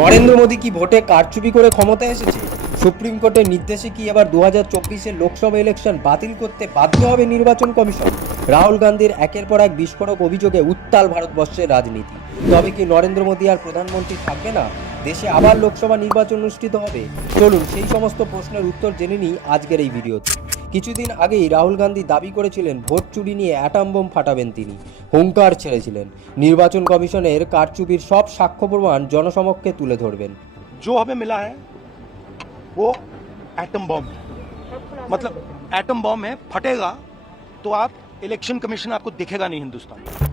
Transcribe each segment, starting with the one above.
নরেন্দ্র মোদী কি ভোটে কারচুপি করে ক্ষমতায় এসেছে? সুপ্রিম কোর্টের নির্দেশে কি এবার দু হাজার চব্বিশের লোকসভা ইলেকশন বাতিল করতে বাধ্য হবে নির্বাচন কমিশন? রাহুল গান্ধীর একের পর এক বিস্ফোরক অভিযোগে উত্তাল ভারতবর্ষের রাজনীতি। তবে কি নরেন্দ্র মোদী আর প্রধানমন্ত্রী থাকবে না? দেশে আবার লোকসভা নির্বাচন অনুষ্ঠিত হবে? চলুন সেই সমস্ত প্রশ্নের উত্তর জেনে নিই আজকের এই ভিডিওতে। কিছুদিন আগেই রাহুল গান্ধী দাবি করেছিলেন ভোট চুরি নিয়ে অ্যাটাম বোম ফাটাবেন তিনি হুঙ্কার ছেড়েছিলেন নির্বাচন কমিশনের কারচুপির সব সাক্ষ্য প্রমাণ জনসমক্ষে তুলে ধরবেন जो हमें मिला है वो एटम बॉम्ब है मतलब एटम बॉम्ब है फटेगा तो आप इलेक्शन कमीशन आपको दिखेगा नहीं हिंदुस्तान में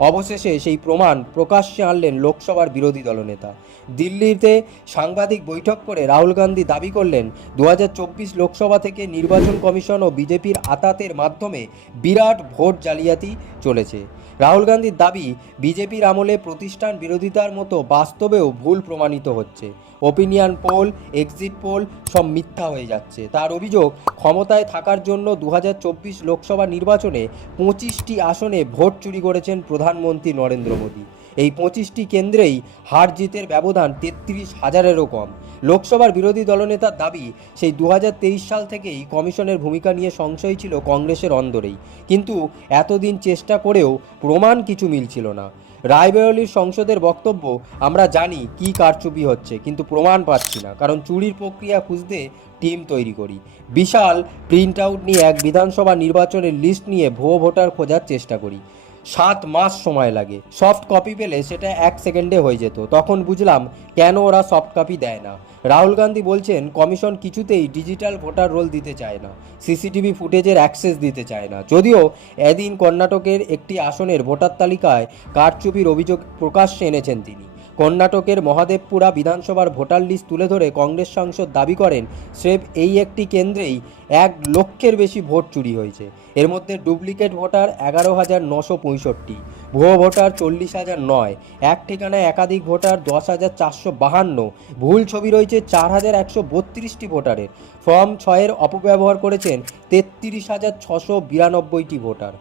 অবশেষে সেই প্রমাণ প্রকাশ্যে আনলেন লোকসভার বিরোধী দলনেতা। দিল্লিতে সাংবাদিক বৈঠক করে রাহুল গান্ধী দাবি করলেন দু হাজার চব্বিশ লোকসভা থেকে নির্বাচন কমিশন ও বিজেপির আতাতের মাধ্যমে বিরাট ভোট জালিয়াতি চলেছে। রাহুল গান্ধীর দাবি, বিজেপির আমলে প্রতিষ্ঠান বিরোধিতার মতো বাস্তবেও ভুল প্রমাণিত হচ্ছে। ওপিনিয়ন পোল এক্সিট পোল সব মিথ্যা হয়ে যাচ্ছে। তার অভিযোগ, ক্ষমতায় থাকার জন্য দু হাজার চব্বিশ লোকসভা নির্বাচনে পঁচিশটি আসনে ভোট চুরি করেছেন প্রধানমন্ত্রী নরেন্দ্র মোদী। এই পঁচিশটি কেন্দ্রেই হার জিতের ব্যবধান তেত্রিশ হাজারেরও কম। লোকসভার বিরোধী দলনেতার দাবি, সেই দু হাজার তেইশ সাল থেকেই কমিশনের ভূমিকা নিয়ে সংশয় ছিল কংগ্রেসের অন্দরেই। কিন্তু এতদিন চেষ্টা করেও প্রমাণ কিছু মিলছিল না। রায়বেরলির সংসদের বক্তব্য, আমরা জানি কি কারচুপি হচ্ছে, কিন্তু প্রমাণ পাচ্ছি না, কারণ চুরির প্রক্রিয়া খুঁজতে টিম তৈরি করি। বিশাল প্রিন্ট আউট নিয়ে এক বিধানসভা নির্বাচনের লিস্ট নিয়ে ভুয়ো ভোটার খোঁজার চেষ্টা করি। সাত মাস সময় লাগে। সফট কপি পেলে সেটা এক সেকেন্ডে হয়ে যেত। তখন বুঝলাম কেন ওরা সফট কপি দেয় না। রাহুল গান্ধী বলছেন, কমিশন কিছুতেই ডিজিটাল ভোটার রোল দিতে চায় না। সিসিটিভি ফুটেজের অ্যাক্সেস দিতে চায় না। যদিও এদিন কর্ণাটকের একটি আসনের ভোটার তালিকায় কারচুপির অভিযোগ প্রকাশ্যে এনেছেন তিনি। কর্ণাটকের মহাদেবপুরা বিধানসভার ভোটার লিস্ট তুলে ধরে কংগ্রেস সাংসদ দাবি করেন, স্রেফ এই একটি কেন্দ্রেই এক লক্ষের বেশি ভোট চুরি হয়েছে। এর মধ্যে ডুপ্লিকেট ভোটার এগারো হাজার নশো পঁয়ষট্টি, ভুয়ো ভোটার চল্লিশ হাজার নয়, এক ঠিকানায় একাধিক ভোটার দশ হাজার চারশো বাহান্ন, ভুল ছবি রয়েছে চার হাজার একশো বত্রিশটি ভোটারের। ফর্ম ছয়ের অপব্যবহার করেছেন তেত্রিশ হাজার ছশো বিরানব্বইটি ভোটার।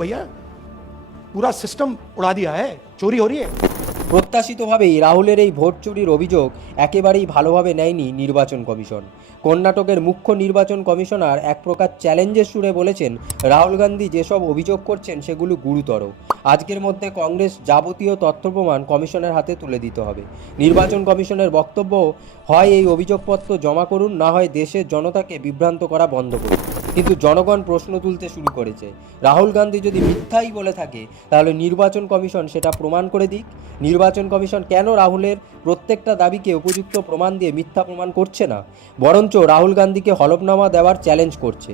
ভাইয়া पूरा सिस्टम उड़ा दिया है चोरी हो रही है প্রত্যাশিতভাবেই রাহুলের এই ভোট চুরির অভিযোগ একেবারেই ভালোভাবে নেয়নি নির্বাচন কমিশন কর্ণাটকের মুখ্য নির্বাচন কমিশনার এক প্রকার চ্যালেঞ্জের সুরে বলেছেন রাহুল গান্ধী যেসব অভিযোগ করছেন সেগুলো গুরুতর আজকের মধ্যে কংগ্রেস যাবতীয় তথ্য প্রমাণ কমিশনের হাতে তুলে দিতে হবে নির্বাচন কমিশনের বক্তব্য হয় এই অভিযোগপত্র জমা করুন না হয় দেশের জনতাকে বিভ্রান্ত করা বন্ধ করুন কিন্তু জনগণ প্রশ্ন তুলতে শুরু করেছে। রাহুল গান্ধী যদি মিথ্যাই বলে থাকে, তাহলে নির্বাচন কমিশন সেটা প্রমাণ করে দিক। নির্বাচন কমিশন কেন রাহুলের প্রত্যেকটা দাবিকে উপযুক্ত প্রমাণ দিয়ে মিথ্যা প্রমাণ করছে না? বরঞ্চ রাহুল গান্ধীকে হলফনামা দেওয়ার চ্যালেঞ্জ করছে।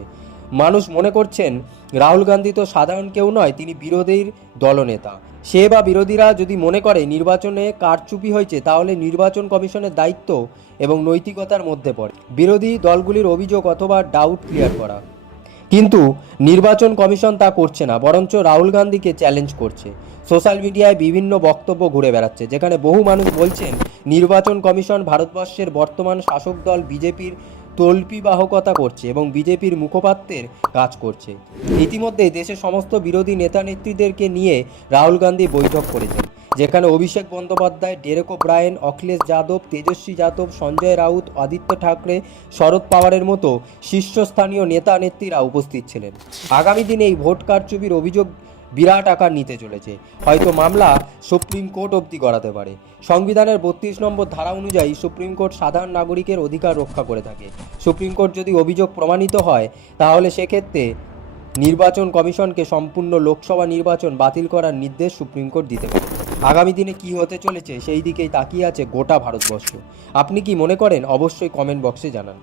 মানুষ মনে করছেন, রাহুল গান্ধী তো সাধারণ কেউ নয়, তিনি বিরোধীর দলনেতা। সে বা বিরোধীরা যদি মনে করে নির্বাচনে কারচুপি হয়েছে, তাহলে নির্বাচন কমিশনের দায়িত্ব এবং নৈতিকতার মধ্যে পড়ে। বিরোধী দলগুলির অভিযোগ অথবা ডাউট ক্লিয়ার করা। কিন্তু নির্বাচন কমিশন তা করছে না, বরঞ্চ রাহুল গান্ধীকে চ্যালেঞ্জ করছে। সোশ্যাল মিডিয়ায় বিভিন্ন বক্তব্য ঘুরে বেড়াচ্ছে, যেখানে বহু মানুষ বলছেন, নির্বাচন কমিশন ভারতবর্ষের বর্তমান শাসক দল বিজেপির তল্পিবাহকতা করছে এবং বিজেপির মুখপাত্রের কাজ করছে। ইতিমধ্যে দেশের সমস্ত বিরোধী নেতা নেত্রীদেরকে নিয়ে রাহুল গান্ধী বৈঠক করেছেন। যেখানে অভিষেক বন্দ্যোপাধ্যায়, ডেরেক ব্রায়েন, অখিলেশ যাদব, তেজস্বী যাদব, সঞ্জয় রাউত, আদিত্য ঠাকরে শরদ পাওয়ারের মতো শীর্ষস্থানীয় নেতা নেত্রীরা উপস্থিত ছিলেন। আগামী দিনে এই ভোট কারচুপির অভিযোগ বিরাট আকার নিতে চলেছে। হয়তো মামলা সুপ্রিম কোর্ট অবধি গড়াতে পারে। সংবিধানের বত্রিশ নম্বর ধারা অনুযায়ী সুপ্রিম কোর্ট সাধারণ নাগরিকের অধিকার রক্ষা করে থাকে। সুপ্রিম কোর্ট যদি অভিযোগ প্রমাণিত হয়, তাহলে সেক্ষেত্রে নির্বাচন কমিশনকে সম্পূর্ণ লোকসভা নির্বাচন বাতিল করার নির্দেশ সুপ্রিম কোর্ট দিতে পারে। আগামী দিনে কি হতে চলেছে সেই দিকেই তাকিয়ে আছে গোটা ভারতবর্ষ। আপনি কি মনে করেন? অবশ্যই কমেন্ট বক্সে জানান।